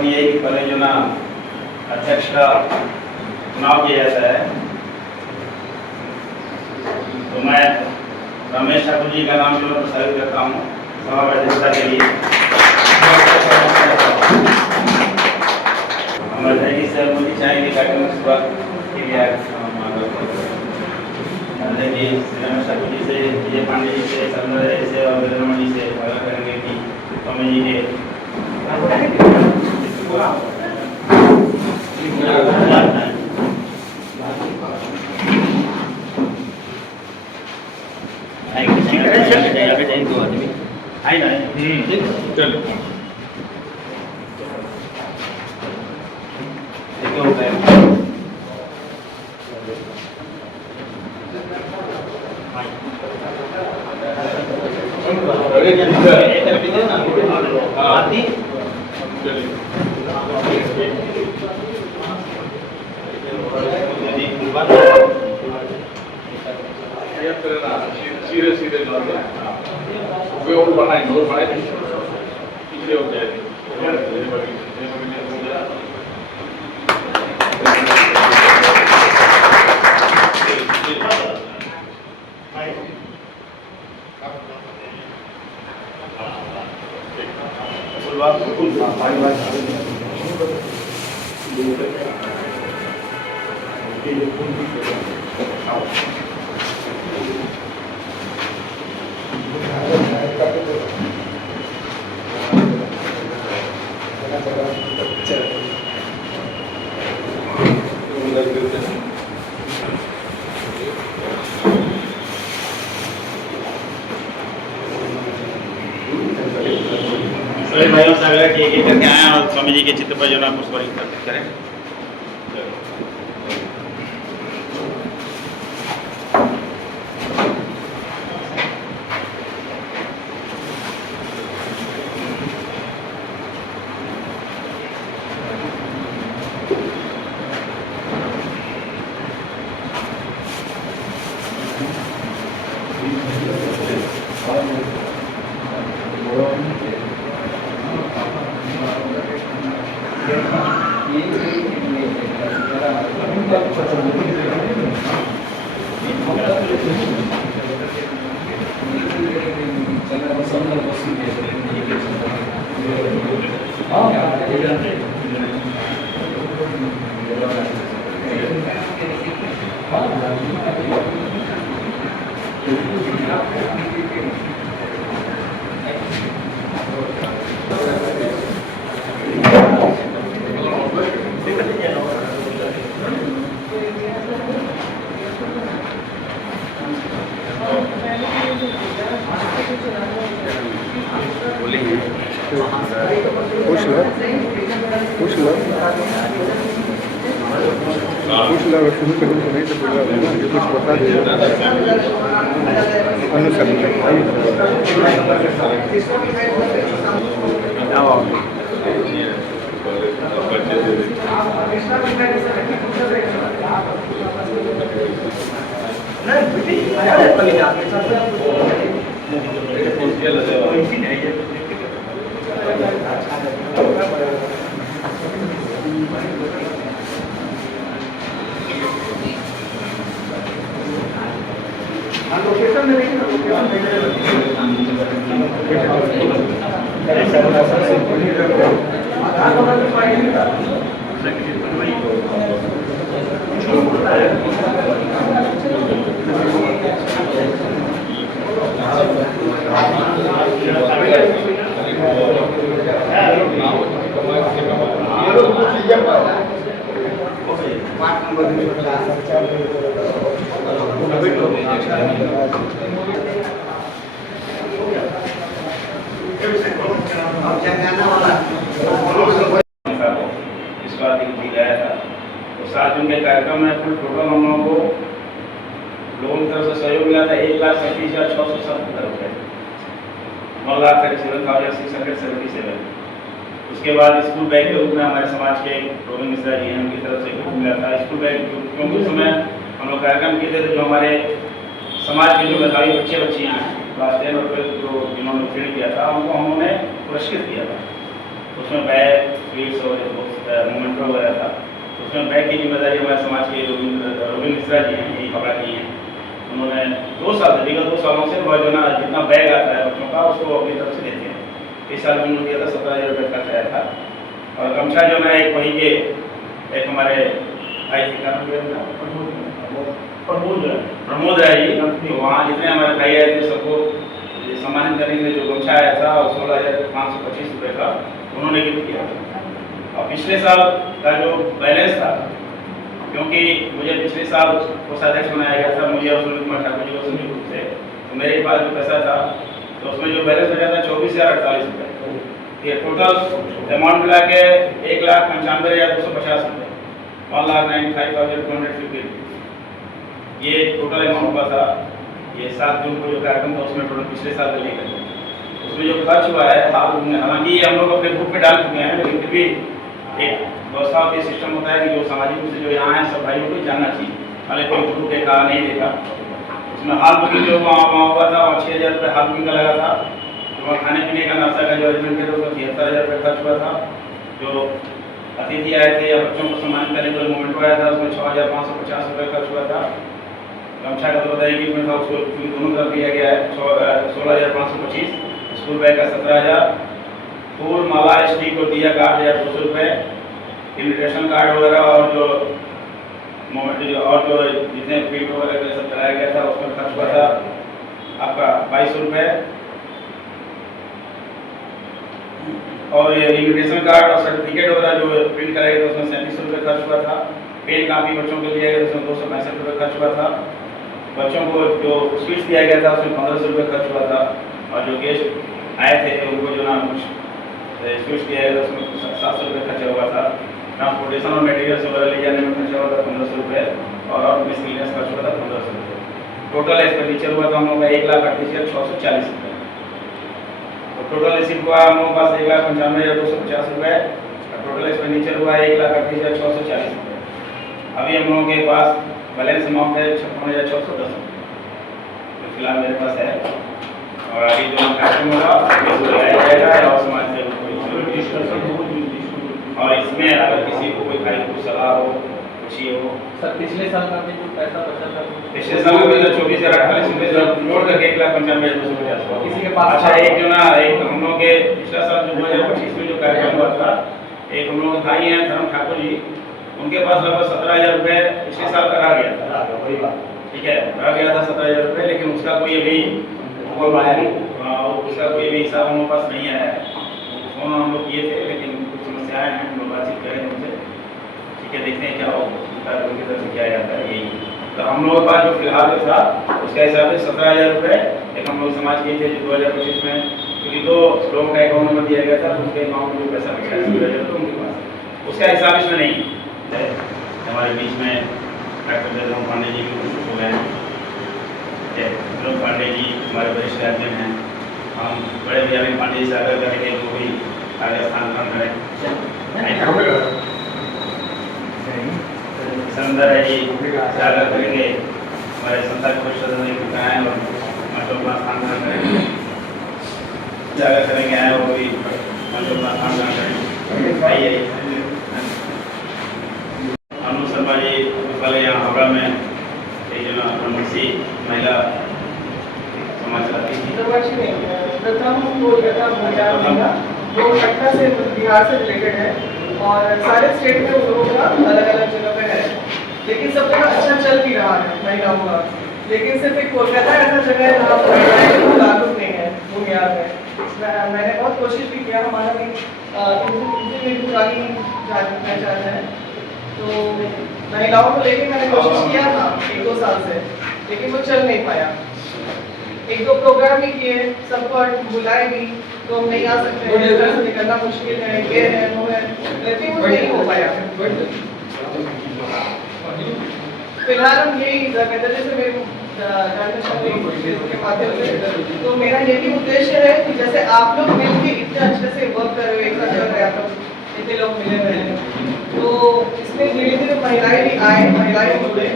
दिए कि परियोजना अध्यक्ष का चुनाव किया जाता है, तो मैं रमेश ठाकुर जी का नाम जो प्रस्तावित करता हूँ सभा में अध्यक्षता के लिए। हम अध्यक्ष जी से अनुमति चाहेंगे कार्यक्रम की शुरुआत के लिए। रमेश ठाकुर जी से, विजय पांडे जी से, संजय जी से और वीरेंद्र जी से आग्रह करेंगे कि स्वामी जी के सीधे वे और बनाए पीछे हो जाए। सभी भाइयों से आग्रह किए कि करके आए और स्वामी जी के चित्र पर जो ना पुष्पांजलि अर्पित करें। पूछ लो अगर शुरू करूँ तो नहीं तो पूरा ना जो कुछ बता देगा अनुसरण के कार्यक्रम में कुल टोटल हम लोगों को लोगों की तरफ से सहयोग मिला था 1,37,677 रुपये, 1,37,677। उसके बाद स्कूल बैग के रूप में हमारे समाज के गोविंद मिश्रा जी हैं, उनकी तरफ से कुछ मिला था स्कूल बैग, क्योंकि उस समय हम लोग कार्यक्रम किए थे जो हमारे समाज के जो मेधावी बच्चे बच्चियाँ हैं क्लास 10 और 12 जो जिन्होंने उत्तीर्ण किया था उनको हमने पुरस्कृत किया था। उसमें बैग स्वीट्स और मोमेंटो वगैरह था। तो उसमें बैग की जिम्मेदारी हमारे समाज के रोबिन मिश्रा जी हैं, यही खबरा की हैं। उन्होंने 2 साल से, विगत 2 सालों से वह जो ना जितना बैग आता है बच्चों का उसको अपनी तरफ से देते हैं। इस साल भी उन्होंने दिया था 17,000 रुपये खर्च आया था। और गमछा जो है एक वहीं के एक हमारे भाई थे, क्या नाम है प्रमोद राय जी, तो वहाँ जितने हमारे भाई आए थे सबको सम्मानित करने के लिए जो गमछा आया था और 16,525 रुपये का उन्होंने गिफ्ट किया था। और पिछले साल का जो बैलेंस था, क्योंकि मुझे पिछले साल कोषाध्यक्ष बनाया गया था, मुझे और सुनील कुमार ठाकुर जी को संयुक्त रूप से, तो मेरे पास जो पैसा था तो उसमें जो बैलेंस बचा था 24,048 रुपये। ये टोटल अमाउंट मिला के 1,95,250 रुपये, 1,95,250 ये टोटल अमाउंट हुआ था। ये 7 जून को जो कार्यक्रम था उसमें टोटल पिछले साल का लेकर उसमें जो खर्च हुआ है, हालांकि ये हम लोग अपने ग्रुप में डाल चुके हैं, लेकिन फिर भी एक व्यवस्था के सिस्टम होता है कि जो सामाजिक रूप से जो यहाँ है सब भाइयों को जानना चाहिए, हालांकि कोई ग्रुप देखा नहीं देखा। उसमें हाल बुकिंग जो वहाँ हुआ था वहाँ 6,000 रुपये हाल बुकिंग का लगा था। तो वहाँ खाने पीने का नाश्ता का जो अरेंजमेंट किया था उसमें 73,000 रुपये खर्च हुआ था। जो अतिथि आए थे या बच्चों को सम्मानित करने का मोमेंट आया था उसमें 6,550 रुपये खर्च हुआ था। गमछा का तो बताया कि था उसको दोनों तरफ दिया गया है 16,525, स्कूल बैग का 17,000, फूल माला स्टिक को दिया का 8,200 रुपये, इन्विटेशन कार्ड वगैरह और जो जितने फील्ड वगैरह सब कराया गया था उसमें खर्च हुआ था आपका 2,200 रुपये। और ये इन्विटेशन कार्ड और सर्टिफिकेट वगैरह जो प्रिंट कराया गया था उसमें 3700 रुपये खर्च हुआ था। पेन कापी बच्चों के लिए उसमें 265 रुपये खर्च हुआ था। बच्चों को जो स्वीट्स दिया गया था उसमें 1,500 रुपये खर्च हुआ था। और जो गेस्ट आए थे उनको जो ना कुछ स्वीट्स दिया गया था उसमें 700 रुपये खर्चा हुआ था। ट्रांसपोर्टेशन और मटेरियल्स वगैरह ले जाने में खर्चा हुआ था 1,500 रुपये और मिसलेनियस खर्च हुआ था 1,500 रुपये। टोटल एक्सपेंडिचर हुआ था हम लोग का 1,38,640 रुपये। तो टोटल रिसीव हुआ हम लोगों के पास 1,95,250 रुपये। टोटल एक्सपेंडिचर हुआ 1,38,640 रुपये। अभी हम लोगों के पास बैलेंस अमाउंट है 56,610 रुपये तो फिलहाल मेरे पास है। और अभी जो कार्यक्रम होगा लगाया जाएगा और समाज से और इसमें अगर किसी को कोई भाई को सलाह हो कुछ ये हो। सर पिछले साल का भी जो पैसा बचा था पिछले साल में 24,048 रुपये जोड़ करके 1,95,250 किसी के पास अच्छा एक जो ना एक हम लोग के पिछला साल जो 2025 में जो कार्यक्रम हुआ था, एक हम लोग भाई हैं धर्म ठाकुर जी, उनके पास लगभग 17,000 रुपये पिछले साल का रह गया था। ठीक है, रह गया था 17,000 रुपये, लेकिन उसका कोई अभी उसका कोई भी हिसाब हमारे पास नहीं आया है। फोन हम लोग किए थे लेकिन कुछ समस्याएं हैं, हम लोग बातचीत करें उनसे। ठीक है, देखते हैं क्या हो उनकी तरफ से क्या जाता है। यही तो हम लोगों के पास जो फिलहाल था उसका हिसाब से 17,000 रुपये एक हम लोग समाज के थे जो 2025 में, क्योंकि 2 लोगों का अकाउंट नंबर दिया गया था तो उसके अकाउंट में जो पैसा बचा है 17,000 रुपये उनके पास, उसका हिसाब इसमें नहीं है। हमारे बीच में डॉक्टर जयराम पांडे जी भी उपस्थित हो गए हैं। जयराम पांडे जी हमारे वरिष्ठ अध्यक्ष हैं। हम बड़े भैया पांडे जी से आग्रह करेंगे जो भी आगे स्थान ग्रहण करें। संदर है जी आग्रह करेंगे हमारे संस्था के वरिष्ठ सदस्य आए और अपना स्थान ग्रहण करेंगे। आग्रह करेंगे आए वो भी अपना स्थान ग्रहण करेंगे। आइए अनु शर्मा जी पहले यहाँ हावड़ा में एक जो ना ब्रह्मसी महिला समाज चलाती थी। प्रथम कोलकाता वो पटना से बिहार से रिलेटेड है और सारे स्टेट में उन लोगों का अलग अलग जगह पे है, लेकिन सब जगह अच्छा चल भी रहा है महिलाओं का। लेकिन सिर्फ एक कोलकाता ऐसा जगह है जहाँ महिलाएं जागरूक नहीं है बुनियाद में। मैंने बहुत कोशिश भी किया, हमारा भी पुरानी पहचान है, तो महिलाओं को लेकर मैंने कोशिश किया था 1-2 साल से, लेकिन वो चल नहीं पाया। 1-2 प्रोग्राम ही किए, सबको बुलाए भी तो हम नहीं आ सकते हैं, घर से निकलना मुश्किल है, ये है वो है, लेकिन वो नहीं हो पाया। फिलहाल हम यही जैसे मेरे के माध्यम से, तो मेरा ये भी उद्देश्य है कि जैसे आप लोग मिलकर इतने अच्छे से वर्क कर रहे हो, एक साथ चल रहे हैं, इतने लोग मिले हुए हैं, तो इसमें धीरे धीरे महिलाएं भी आए, महिलाएं जुड़े।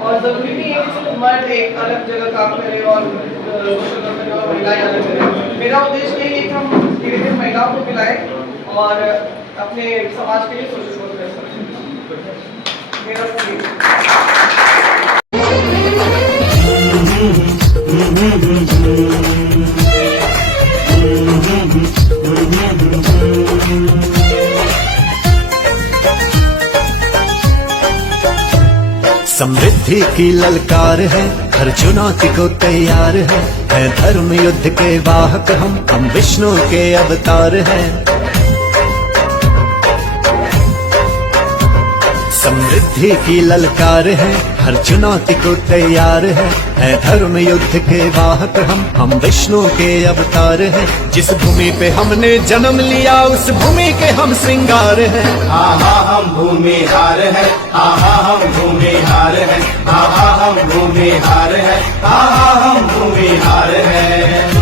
और जरूरी नहीं है कि सिर्फ मर्द एक अलग जगह काम करे और सोशल वर्क करे और महिलाएं अलग करें। मेरा उद्देश्य यही है कि हम धीरे धीरे महिलाओं को मिलाएं और अपने समाज के लिए सोशल वर्क कर सकते हैं। मेरा समृद्धि की ललकार है, हर चुनौती को तैयार है धर्म युद्ध के वाहक हम विष्णु के अवतार हैं। समृद्धि की ललकार है, हर चुनौती को तैयार है धर्म युद्ध के वाहक हम विष्णु के अवतार हैं। जिस भूमि पे हमने जन्म लिया उस भूमि के हम श्रृंगार हैं। आहा हम भूमिहार हैं, आहा हम भूमिहार हैं, आहा हम भूमिहार हैं, आहा हम भूमिहार हैं।